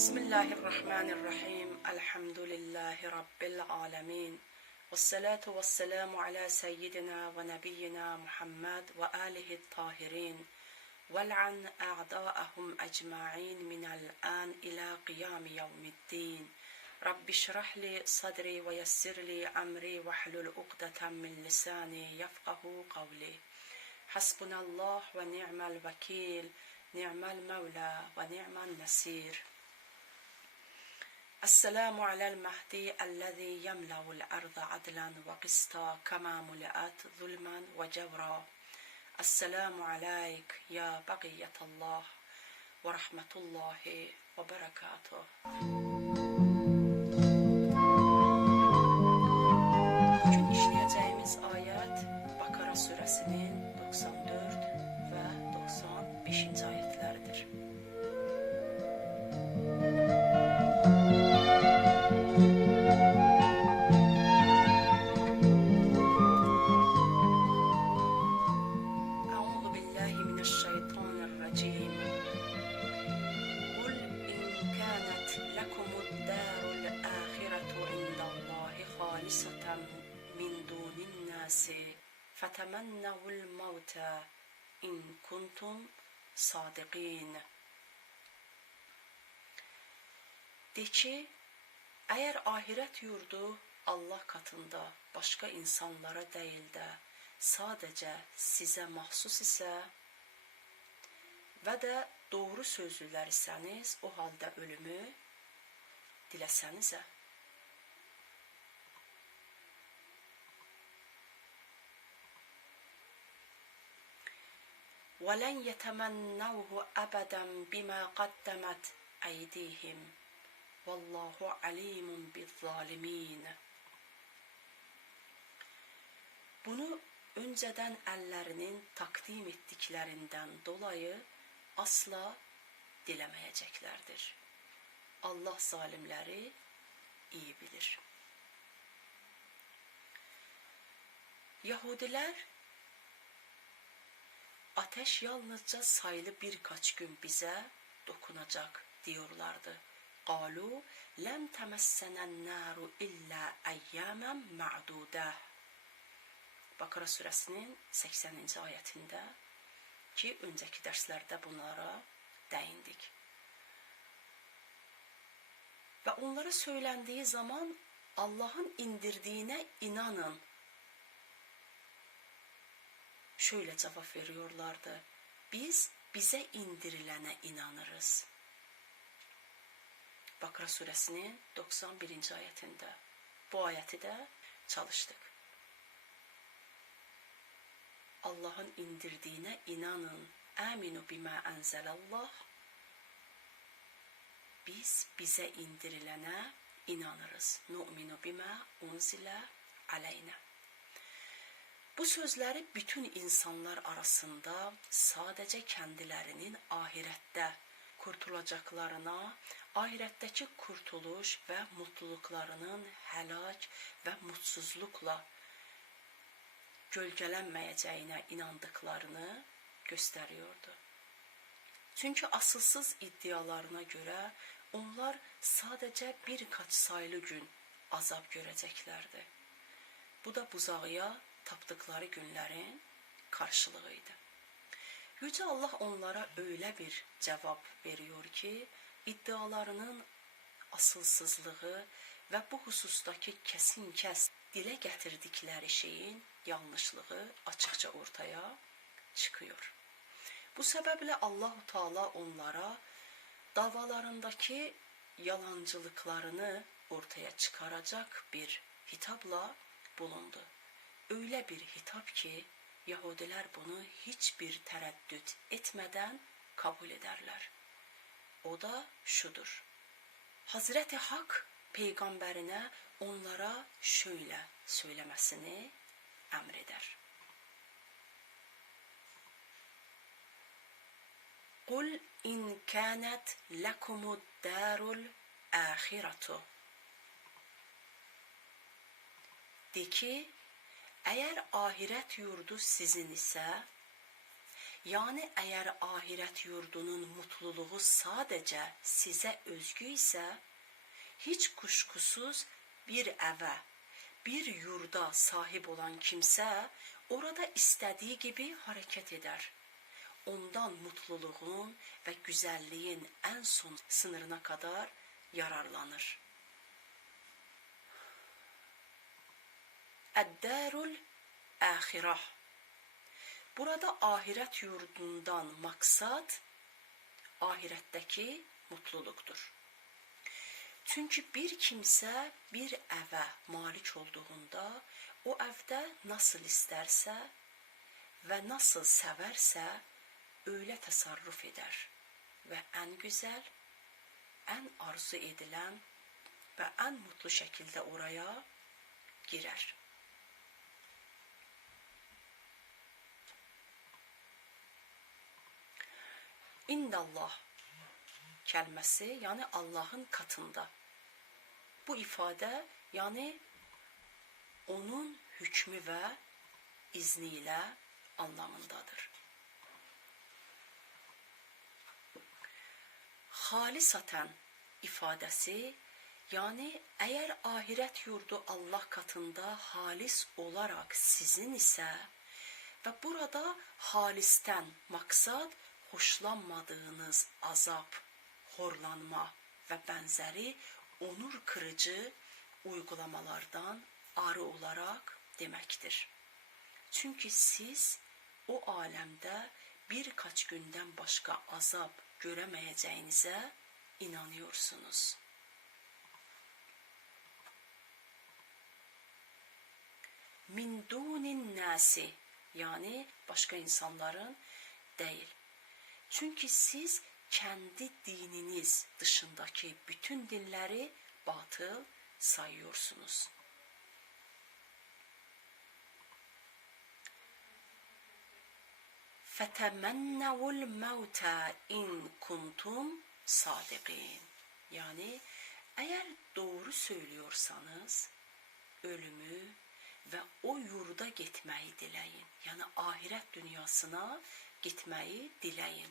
Bismillahirrahmanirrahim. Elhamdülillahi Rabbil alemin. Vessalatu vesselamu ala seyyidina ve nebiyyina Muhammed ve alihi tahirin. Vel'an a'da'ahum ecma'in minel an ila qiyami yevmiddin. Rabbi şrahli sadri ve yessirli amri ve hlul uqdeten min lisani yefqahu kavli. Hasbunallah ve ni'mel vekil, ni'mel mevla ve ni'mel nesir. السلام على المهدي الذي يملأ الأرض عدلا وقسطا كما ملأت ظلما وجورا. السلام عليك يا بقية الله ورحمة الله وبركاته. Bugün işleyeceğimiz ayet Bakara suresinin 94 ve 95. ayetleridir. من دون الناس فتمنوا الموت إن كنتم صادقين. De ki, əgər ahirət yurdu Allah katında başqa insanlara deyil də sadəcə sizə məxsus isə və də doğru sözlülər isəniz, o halda ölümü diləsənizə. وَلَنْ يَتَمَنَّوْهُ أَبَدًا بِمَا قَدَّمَتْ أَيْدِيهِمْ وَاللّٰهُ عَلِيمٌ بِالظَّالِمِينَ. Bunu önceden əllərinin takdim etdiklərindən dolayı asla diləməyəcəklərdir. Allah zalimləri iyi bilir. Yahudilər ateş yalnızca sayılı birkaç gün bize dokunacak diyorlardı. قَالُوا لَمْ تَمَسَّنَ النَّارُ إِلَّا اَيَّامًا مَعْدُودًا. Bakara suresinin 80. ayetinde ki önceki derslerde bunlara değindik. Ve onlara söylendiği zaman Allah'ın indirdiğine inanın. Şöyle cevap veriyorlardı. Biz bize indirilene inanırız. Bakara suresinin 91. ayetinde. Bu ayeti de çalıştık. Allah'ın indirdiğine inanın. Aminu bima enzelallah. Biz bize indirilene inanırız. Nu'minu bima unzile aleyna. Bu sözləri bütün insanlar arasında sadece kendilerinin ahirette kurtulacaklarına, ahirеттeki kurtuluş ve mutluluklarının helak ve mutsuzlukla gölgelenmeyeceğine inandıklarını gösteriyordu. Çünkü asılsız iddialarına göre onlar sadece birkaç sayılı gün azap göreceklerdi. Bu da buzağıya tapdıkları günlerin karşılığıydı. Yüce Allah onlara öyle bir cevap veriyor ki, iddialarının asılsızlığı ve bu husustaki kesin dile getirdikleri şeyin yanlışlığı açıkça ortaya çıkıyor. Bu sebeple Allah-u Teala onlara davalarındaki yalancılıklarını ortaya çıkaracak bir hitapla bulundu. Öyle bir hitap ki Yahudiler bunu hiçbir tereddüt etmeden kabul ederler. O da şudur. Hazreti Hak peygamberine onlara şöyle söylemesini emreder. قُلْ اِنْ كَانَتْ لَكُمُ الدَّارُ الْآخِرَةُ. De ki, eğer ahiret yurdu sizin ise, Yani eğer ahiret yurdunun mutluluğu sadece size özgü ise, hiç kuşkusuz bir eve, bir yurda sahip olan kimse orada istediği gibi hareket eder. Ondan mutluluğun ve güzelliğin en son sınırına kadar yararlanır. Eddarul ahireh. Burada ahiret yurdundan maksat ahiretteki mutluluktur. Çünkü bir kimse bir eve malik olduğunda o evde nasıl isterse ve nasıl severse öyle tasarruf eder ve en güzel, en arzu edilen ve en mutlu şekilde oraya girer. İndallah kelimesi yani Allah'ın katında. Bu ifade yani onun hükmü ve izniyle anlamındadır. Halisaten ifadesi yani eğer ahiret yurdu Allah katında halis olarak sizin ise ve burada halisten maksat hoşlanmadığınız azap, horlanma ve benzeri onur kırıcı uygulamalardan arı olarak demektir. Çünkü siz o alemde birkaç günden başka azap göremeyeceğinize inanıyorsunuz. Min dunin nasi yani başka insanların değil. Çünkü siz kendi dininiz dışındaki bütün dinleri batıl sayıyorsunuz. فَتَمَنَّوُ الْمَوْتَى اِنْ كُنْتُمْ صَادِقِينَ. Yani eğer doğru söylüyorsanız ölümü ve o yurda gitmeyi dileyin. Yani ahiret dünyasına gitmeyi dileyin.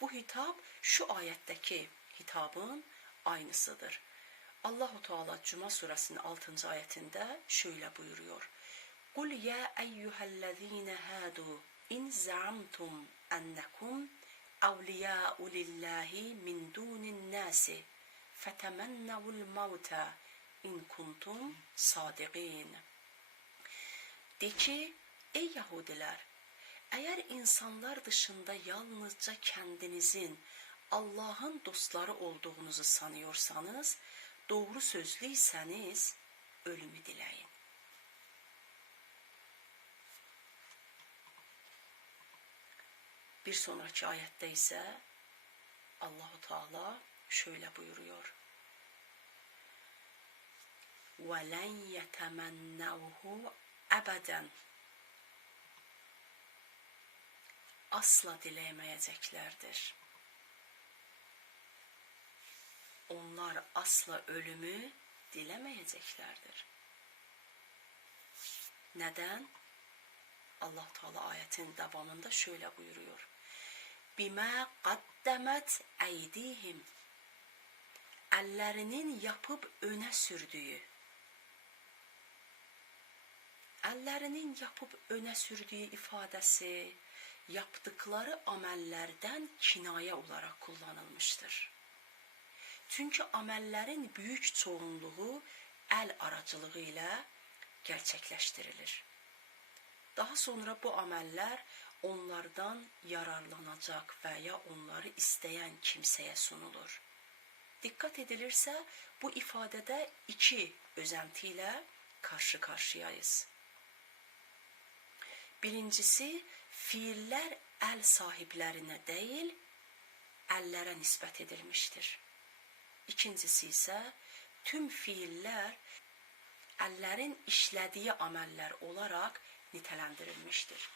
Bu hitap şu ayetteki hitabın aynısıdır. Allahu Teala Cuma suresinin 6. ayetinde şöyle buyuruyor. Kul ya eyyühellezine hadu in za'amtum ennekum evliyâ'u lillahi min dunin nasi fetemennevul mevta in kuntum sadiqin. De ki ey Yahudiler, eğer insanlar dışında yalnızca kendinizin Allah'ın dostları olduğunuzu sanıyorsanız, doğru sözlüyseniz ölümü dileyin. Bir sonraki ayette ise Allahu Teala şöyle buyuruyor. وَلَنْ يَتَمَنَّوْهُ أَبَدًا. Asla dileyemeyeceklerdir. Onlar asla ölümü dilemeyeceklerdir. Neden? Allah Teala ayetin devamında şöyle buyuruyor. Bima qaddemet eydihim. Ellerinin yapıp öne sürdüğü. Ellerinin yapıp öne sürdüğü ifadesi yaptıkları amellerden kinaye olarak kullanılmıştır. Çünkü amellerin büyük çoğunluğu el aracılığı ile gerçekleştirilir. Daha sonra bu ameller onlardan yararlanacak veya onları isteyen kimseye sunulur. Dikkat edilirse bu ifadede iki özentiyle karşı karşıyayız. Birincisi, fiiller el sahiplerine değil, ellere nispet edilmiştir. İkincisi ise tüm fiiller ellerin işlediği ameller olarak nitelendirilmiştir.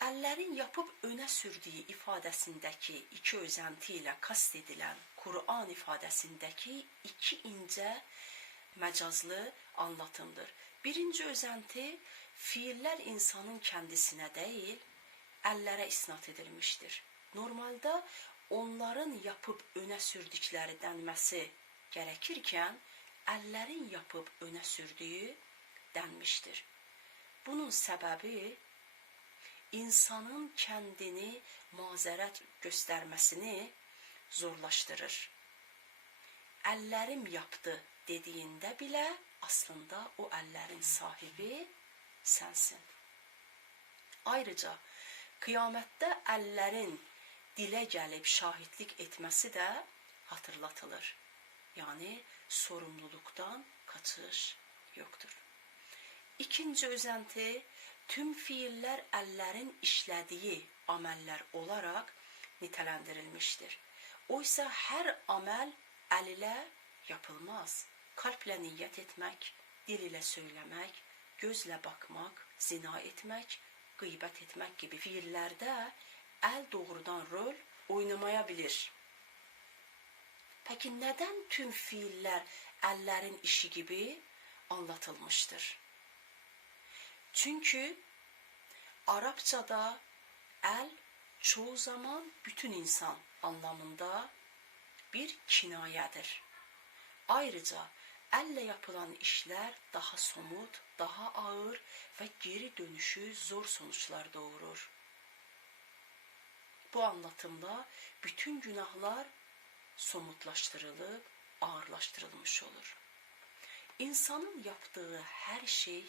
Ellerin yapıp öne sürdüğü ifadesindeki iki özentiyle kastedilen Kur'an ifadesindeki iki ince mecazlı anlatımdır. Birinci özenti, fiiller insanın kendisine değil, əllərə isnat edilmişdir. Normalda onların yapıb önə sürdükləri dənməsi gərəkirkən, əllərin yapıb önə sürdüyü dənmişdir. Bunun səbəbi insanın kəndini mazərət göstərməsini zorlaşdırır. Əllərim yapdı dediyində bilə, aslında o əllərin sahibi sənsin. Ayrıca, qiyamətdə əllərin dilə gəlib şahidlik etməsi də hatırlatılır. Yəni, sorumluluqdan qaçış yoxdur. İkinci özənti, tüm fiillər əllərin işlədiyi əməllər olaraq nitələndirilmişdir. Oysa hər əməl əl ilə yapılmaz. Kalplə niyyət etmək, dil ilə söyləmək, gözlə baxmaq, zina etmək, qeybət etmək gibi fiillərdə əl doğrudan rol oynamaya bilir. Peki nədən tüm fiillər əllərin işi gibi anlatılmışdır? Çünkü Arapçada əl çoğu zaman bütün insan anlamında bir kinayədir. Ayrıca əllə yapılan işlər daha somut, daha ağır və geri dönüşü zor sonuçlar doğurur. Bu anlatımda bütün günahlar somutlaşdırılıb, ağırlaşdırılmış olur. İnsanın yaptığı hər şey,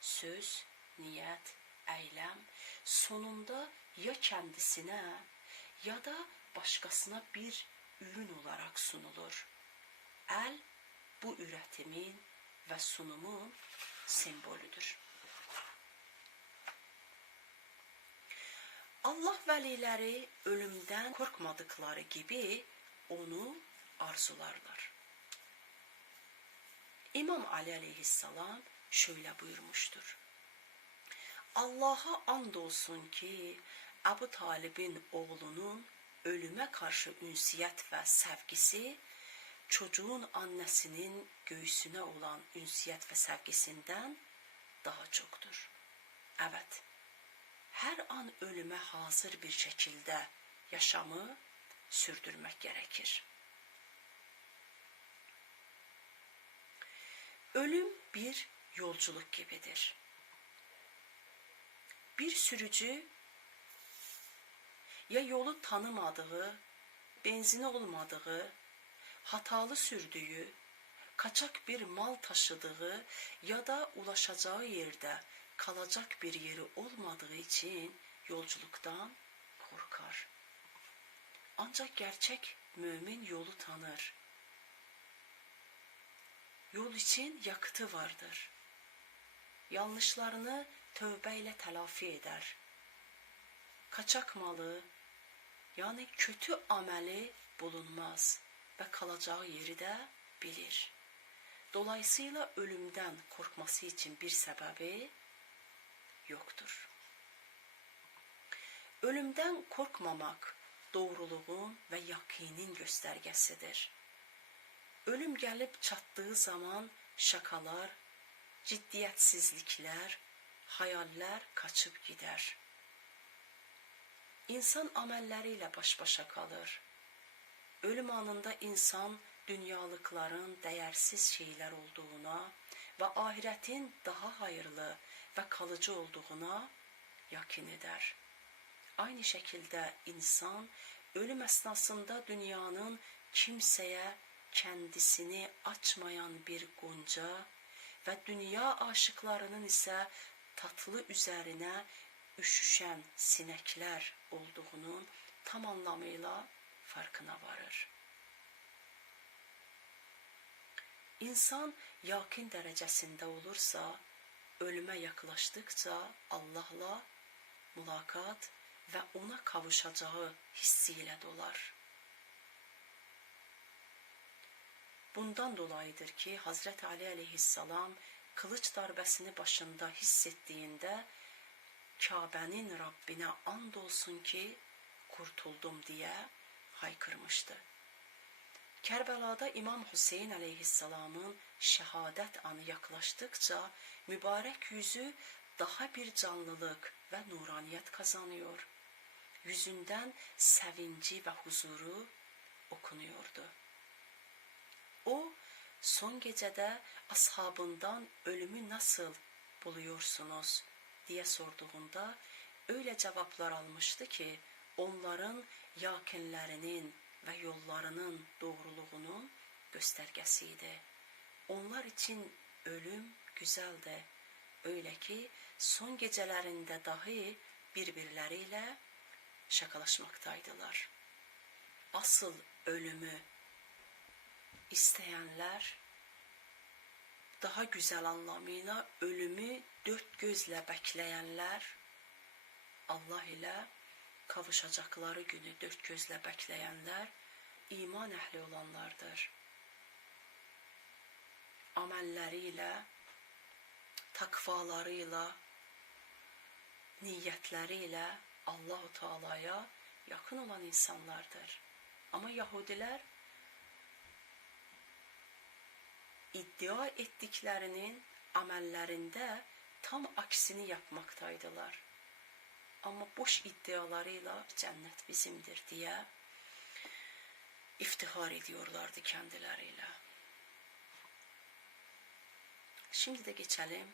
söz, niyyət, əyləm sonunda ya kendisine ya da başkasına bir ürün olarak sunulur. Əl bu üretimin ve sunumun sembolüdür. Allah vəliləri ölümdən korkmadıkları gibi onu arzularlar. İmam Ali aleyhisselam şöyle buyurmuştur. Allah'a and olsun ki Əbu Talib'in oğlunun ölüme karşı ünsiyet ve sevgisi çocuğun annesinin göğsüne olan ünsiyet ve sevgisinden daha çoktur. Evet, her an ölüme hazır bir şekilde yaşamı sürdürmek gerekir. Ölüm bir yolculuk gibidir. Bir sürücü ya yolu tanımadığı, benzini olmadığı, hatalı sürdüğü, kaçak bir mal taşıdığı ya da ulaşacağı yerde kalacak bir yeri olmadığı için yolculuktan korkar. Ancak gerçek mümin yolu tanır. Yol için yakıtı vardır. Yanlışlarını tövbeyle telafi eder. Kaçak malı, yani kötü ameli bulunmaz ve kalacağı yeri de bilir. Dolayısıyla ölümden korkması için bir sebebi yoktur. Ölümden korkmamak doğruluğun ve yakinin göstergesidir. Ölüm gelip çattığı zaman şakalar, ciddiyetsizlikler, hayaller kaçıp gider. İnsan amelleriyle baş başa kalır. Ölüm anında insan dünyalıkların değersiz şeyler olduğuna ve ahiretin daha hayırlı ve kalıcı olduğuna yakin eder. Aynı şekilde insan ölüm esnasında dünyanın kimseye kendisini açmayan bir gonca ve dünya aşıklarının ise tatlı üzerine üşüşen sinekler olduğunun tam anlamıyla farkına varır. İnsan yakin derecesinde olursa, ölüme yaklaştıkça Allah'la mülakat ve ona kavuşacağı hissiyle dolar. Bundan dolayıdır ki Hazreti Ali aleyhisselam kılıç darbesini başında hissettiğinde Kabe'nin Rabbine and olsun ki kurtuldum diye haykırmıştı. Kerbela'da İmam Hüseyin aleyhisselamın şehadet anı yaklaştıkça mübarek yüzü daha bir canlılık, ve nuraniyet kazanıyor. Yüzünden sevinci ve huzuru okunuyordu. O son gecede ashabından ölümü nasıl buluyorsunuz diye sorduğunda öyle cevaplar almıştı ki onların yakınlarının ve yollarının doğruluğunun göstergesiydi. Onlar için ölüm güzeldi. Öyle ki son gecelerinde dahi birbirleriyle şakalaşmaktaydılar. Asıl ölümü isteyenler, daha güzel anlamıyla ölümü dört gözle bekleyenler, Allah ile kavuşacakları günü dört gözle bekleyenler iman ehli olanlardır. Amelleriyle, takvalarıyla, niyetleriyle Allah-u Teala'ya yakın olan insanlardır. Ama Yahudiler iddia ettiklerinin amellerinde tam aksini yapmaktaydılar. Ama boş iddialarıyla cennet bizimdir diye iftihar ediyorlardı kendileriyle. Şimdi de geçelim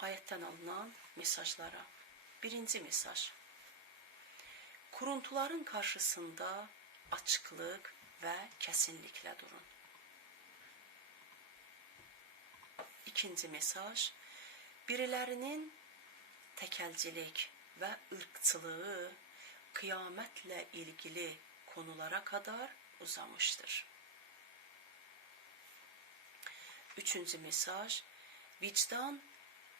ayetten alınan mesajlara. Birinci mesaj. Kuruntuların karşısında açıklık ve kesinlikle durun. İkinci mesaj. Birilerinin tekelcilik ve ırkçılığı kıyametle ilgili konulara kadar uzamıştır. Üçüncü mesaj. Vicdan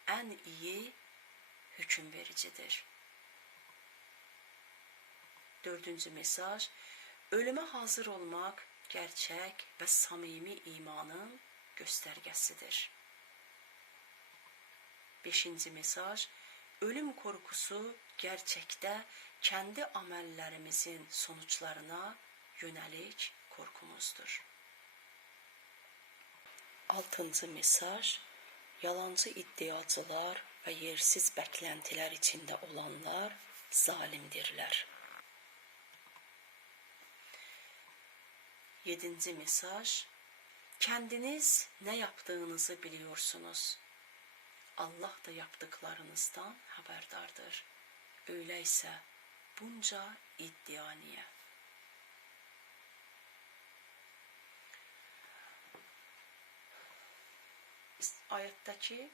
en iyi hüküm vericidir. Dördüncü mesaj. Ölüme hazır olmak gerçek ve samimi imanın göstergesidir. Beşinci mesaj. Ölüm korkusu gerçekte kendi amellerimizin sonuçlarına yönelik korkumuzdur. Altıncı mesaj. Yalancı iddiacılar ve yersiz beklentiler içinde olanlar zalimdirler. Yedinci mesaj. Kendiniz ne yaptığınızı biliyorsunuz. Allah da yaptıklarınızdan haberdardır. Öyleyse bunca iddia niye? Ayetteki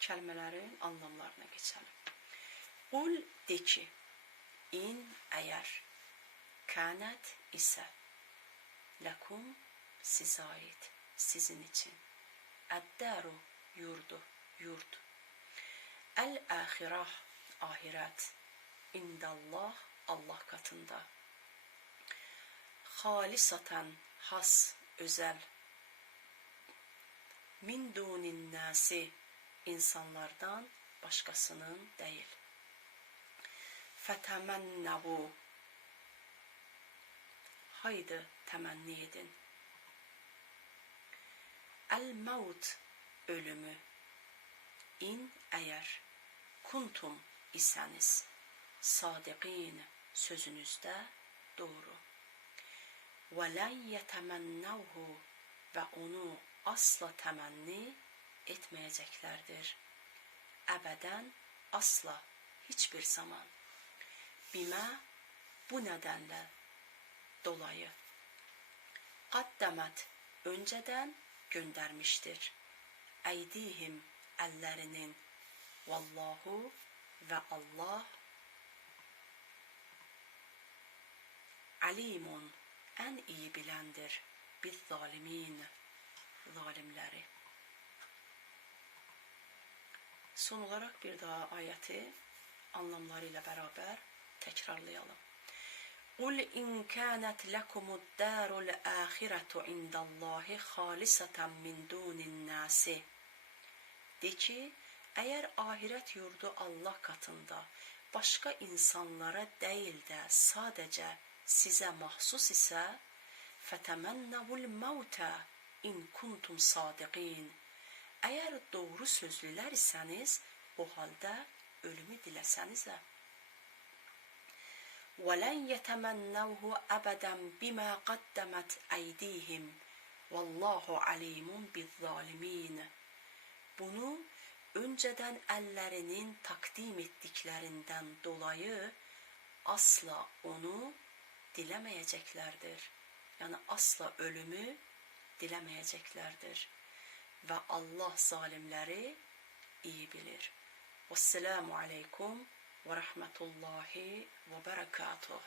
kelimelerin anlamlarına geçelim. Kul de ki, in eğer, kânet ise, lekum size ait, sizin için. Eddaru yurdu, yurt. El-ahirah, ahiret. İndallah, Allah katında. Halisaten, has, özel. Min dunin nasi, insanlardan başkasının değil. Fetemennevu, haydi temenni edin. El-mevt, ölümü. İn eğer, kuntum iseniz, sadikin, sözünüzde doğru. Ve len yetemennevhu, ve onu asla temenni etmeyeceklerdir. Ebeden, asla, hiçbir zaman. Bime, bu nedenle dolayı. Kaddemet, önceden göndermiştir. Eydihim, ellerinin. Vallahu, ve Allah alimun, en iyi bilendir. Biz zalimin, zalimleri. Son olarak bir daha ayeti anlamlarıyla beraber tekrarlayalım. قُلْ اِنْ كَانَتْ لَكُمُ الدَّارُ الْآخِرَةُ عِنْدَ اللّٰهِ خَالِصَةً مِنْ دُونِ النَّاسِ. De ki, eğer ahiret yurdu Allah katında başka insanlara değil de sadece size mahsus ise فَتَمَنَّوُ الْمَوْتَ اِنْ كُنْتُمْ صَادِقِينَ. Eğer doğru sözlüler iseniz o halde ölümü diləsənizə. وَلَنْ يَتَمَنَّوْهُ أَبَدًا بِمَا قَدَّمَتْ أَيْدِيهِمْ وَاللّٰهُ عَلِيمٌ بِالظَّالِمِينَ. Bunu önceden ellerinin takdim ettiklerinden dolayı asla onu dilemeyeceklerdir. Yani asla ölümü dilemeyeceklerdir. Ve Allah zalimleri iyi bilir. Vesselamu aleykum ve rahmetullahi ve berekatuhu.